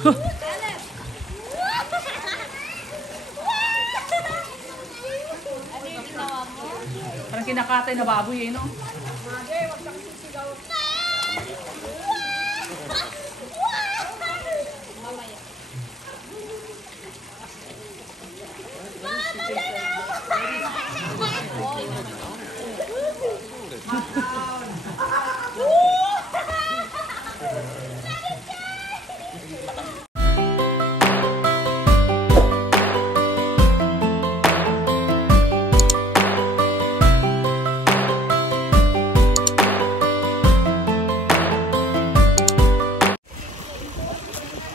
Parang kinakatay na baboy eh, no?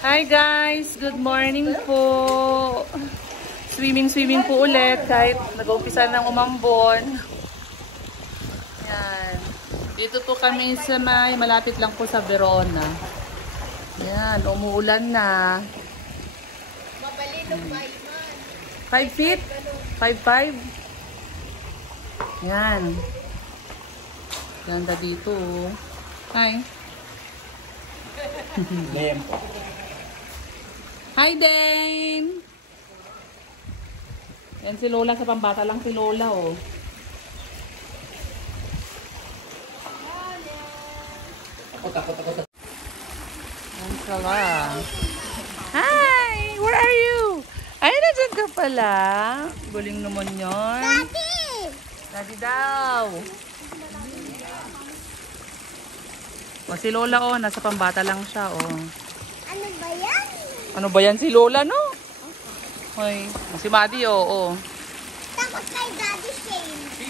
Hi guys! Good morning po! Swimming po ulit kahit nag-umpisa ng umambon. Yan. Dito po kami sa malapit lang po sa Verona. Yan, umuulan na. 5 feet? 5'5"? Yan. Ganda dito. Hi! Hi, Dane! Yan si Lola, sa pambata lang si Lola, oh. Takot. Yan sila. Hi! Where are you? Ay, nandiyan ka pala. Guling naman yun. Daddy! Daddy daw. O, si Lola, oh. Nasa pambata lang siya, oh. Ano ba yan? Ano ba yan si Lola, no? Hoy, si Maddie, oo. Takot kay Daddy Shane.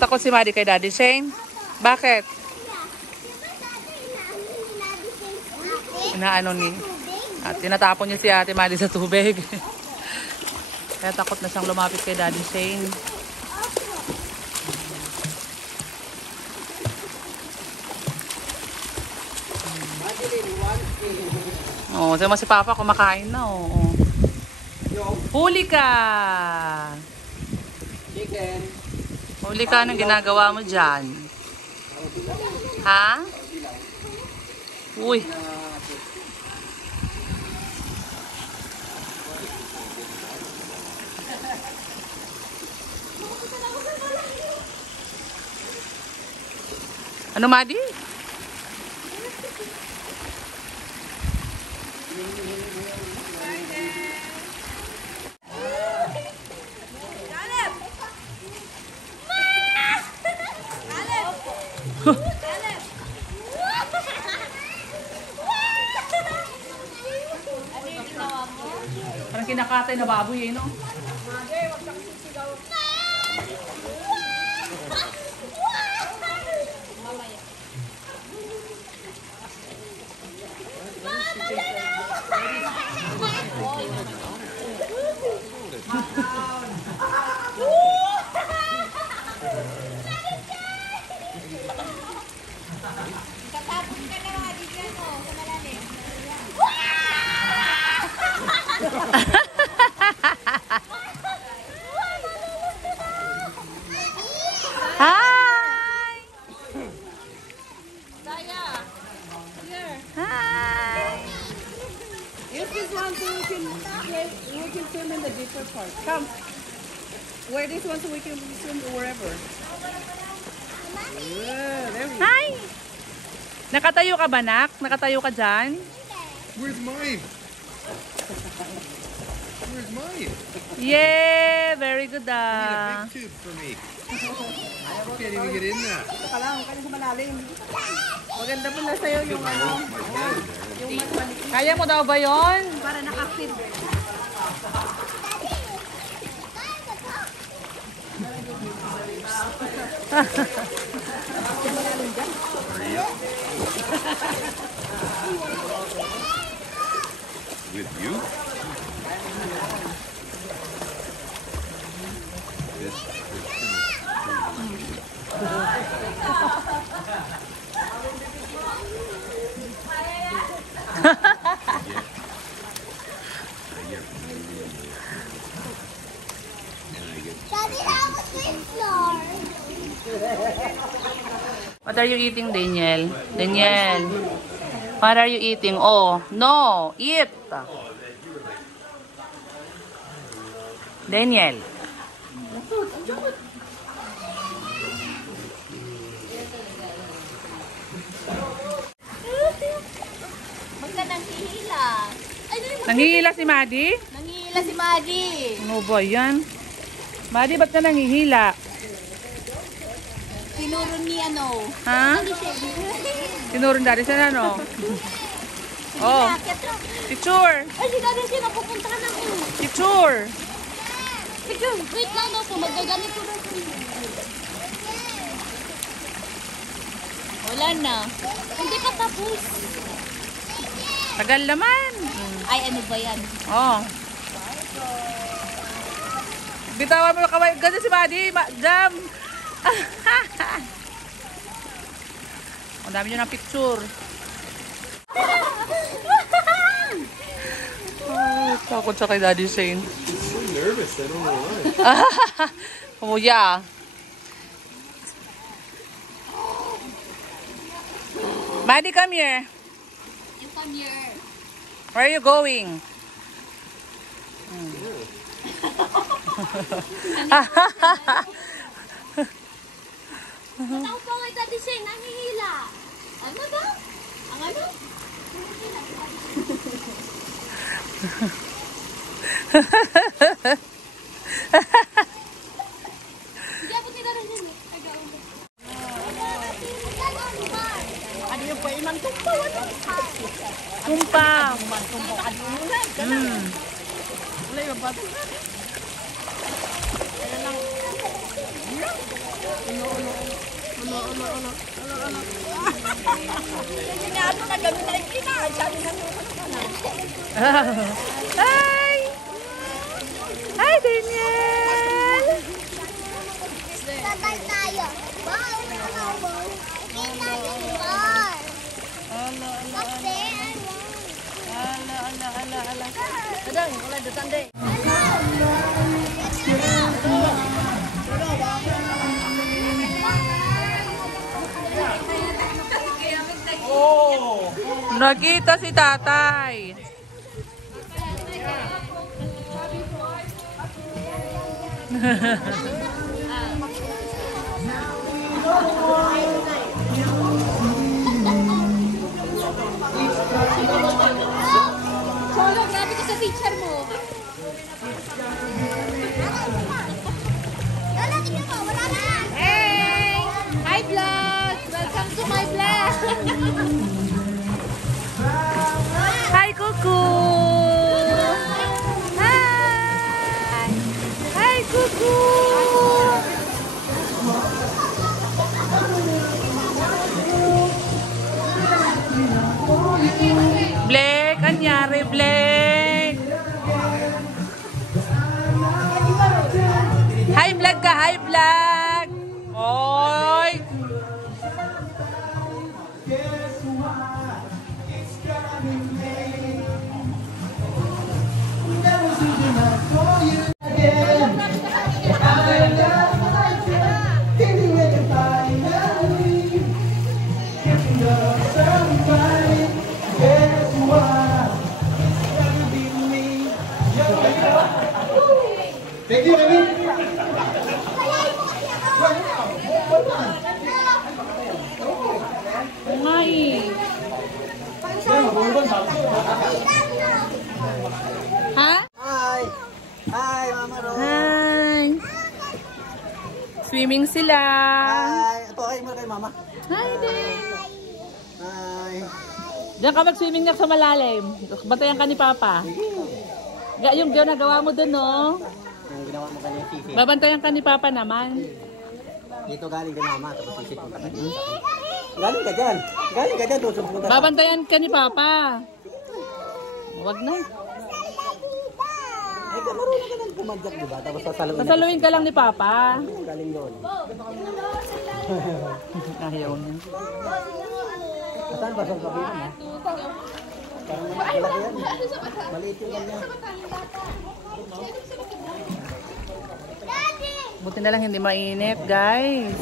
Takot si Maddie kay Daddy Shane? Bakit? Diba Daddy, inaano ni Daddy Shane sa atin? Inaano ni? Tubig? At tinatapon niya si Ate Maddie sa tubig. Kaya takot na siyang lumapit kay Daddy Shane. Oh, sama si Papa kumakain na, oh. Huli ka! Chicken. Huli ka, anong ginagawa mo dyan? Ha? Uy. Ano, Maddie? Parang kinakatay na baboy eh, no? Tatapos ka na mga digyan mo sa malalim. Hi! Daya! Here! Hi! If this one so we can swim in the deeper part. Come. Wear this one so we can swim wherever. Yeah, there we go. Hi! Nakatayo ka ba, Nak? Nakatayo ka dyan? Where's mine? Where's mine? Yeah! Very good, You need a ah. big tube for me. I can't even get in that. Saka lang, kaya sa malalim. Maganda po na sa'yo yung ano. My head in there. Kaya mo daw ba yon? Para naka-fit. With you? Daddy, that was my floor. What are you eating, Daniel? Daniel. What are you eating? Oh, no. Eat. Daniel. Huwag ka nang hihila. Nanghihila si Maddie? Nangihila si Maddie. Ano ba yan? Maddie, ba't ka nanghihila? Tinuro ni ano. Ha? Tinuro na rin siya na, no? Oh. Picture. Ay, si Daddy siya napupuntahan ako. Picture. Picture. Wait lang daw po. Magaganito daw po. Wala na. Hindi pa tapos. Tagal naman. Ay, ano ba yan? Oh. Bitawan mo na kaway. Ganyan si Maddie. Jam. Ang dami nyo ng picture. Oh, takot siya kay Daddy Shane. So nervous, I don't know why. Oh, yeah. Maddie, come here. You come here. Where are you going? Ano po kay Daddy Shane? Nangihila. Ano ba? Ang ano? Hindi ako tinarahin. Ano yung pa imang tumpaw? Tumpa. Wala yung bata. Hi! Hi, Daniel! Sabay tayo. Wow! Wow! Kita yung bar. Up there. Kadang, wala datang deh. Nakita si tatay. Cholo, grabe ka sa teacher mo. Lola, tingnan mo. Wala na. Hey! Hi vlog! Welcome to my vlog! Hi, Kuku! Hi! Hi, Kuku! Blake, anyari, Blake? Hi, vlog ka! Hi, vlog! Oy! Thank you, baby. Ngay. Ha? Hi. Hi, Mama Rose. Hi. Swimming sila. Hi. Ito, ay mo kay Mama. Hi din. Hi. Diyan ka mag-swimming na sa malalim. Bantayan ka ni Papa. Yung nagawa mo dun, no? Yung ginawa mo kanina, sisi. Babantayan ka ni Papa naman. Dito galing din Mama, tapos sisi punta ka dito. Galing ka dyan. Galing ka dyan, doon sa punta. Babantayan ka ni Papa. Wag na. Ay, marunong ka nang pumadyak, diba? Tapos sasaluin. Sasaluhin ka lang ni Papa. Galing doon. Ayaw niya. Saan ba sa kabilang, ha? Parang malaki yan. Maliit yung ganyan. Buti na lang hindi mainit, guys.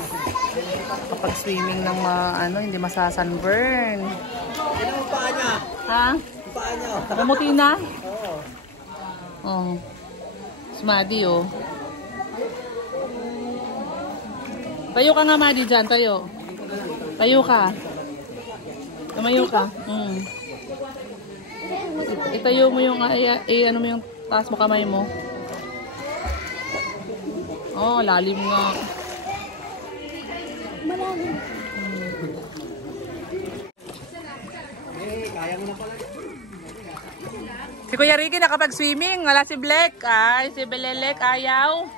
Kapag swimming ng hindi masasunburn. Ano mo paa niya? Ha? Paa niya. Mamuti na? Oo. Oh. Smadi, oh. Tayo ka nga, Madi, dyan. Tayo. Tayo ka. Tumayo ka. Itayo mo yung, ano mo yung taas mo kamay mo. Oh, lalim nga. Malalim. Kaya mo na pala. Si Kuya Ricky nakapag-swimming. Wala si Black. Ay, si Belelek ayaw.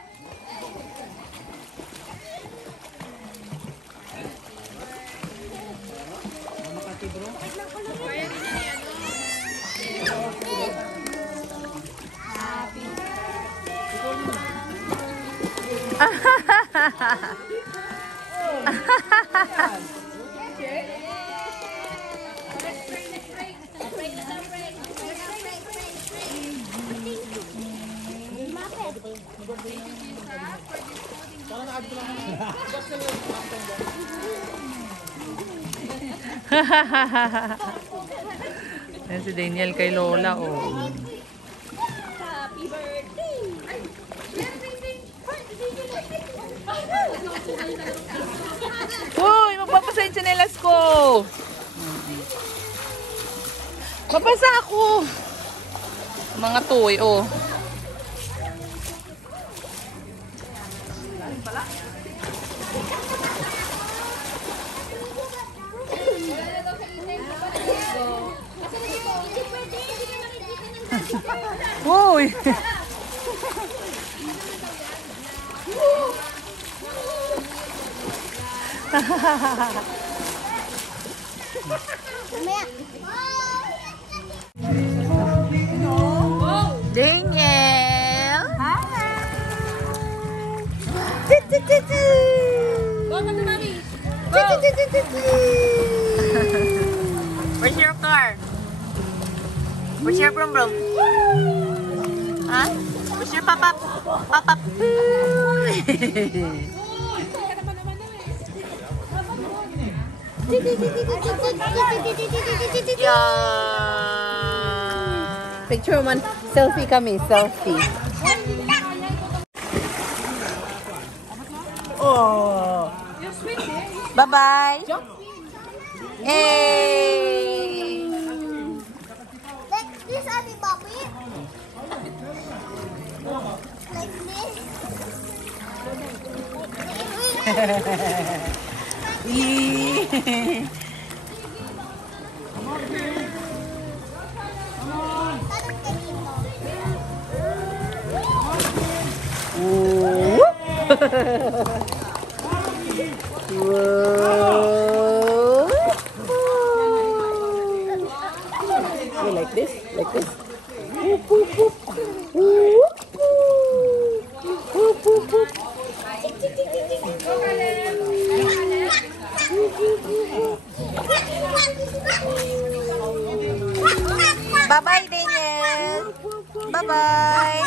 Yan si Daniel kay Lola, oh. Happy birthday! Uy, magbabasa yung tsinelas ko. Mabasa ako. Mga toy, oh. Uy. Daniel. Hi. Welcome to Mommy. Where's your car? Where's your brum brum? Huh? Where's your pop up? Pop up. Yeah. Picture man. Selfie kami. Selfie. Oh. Bye-bye. Hey. Like this, Abby Bobby. Like this. Like this? Like this? Bye-bye, Daniel. Bye-bye.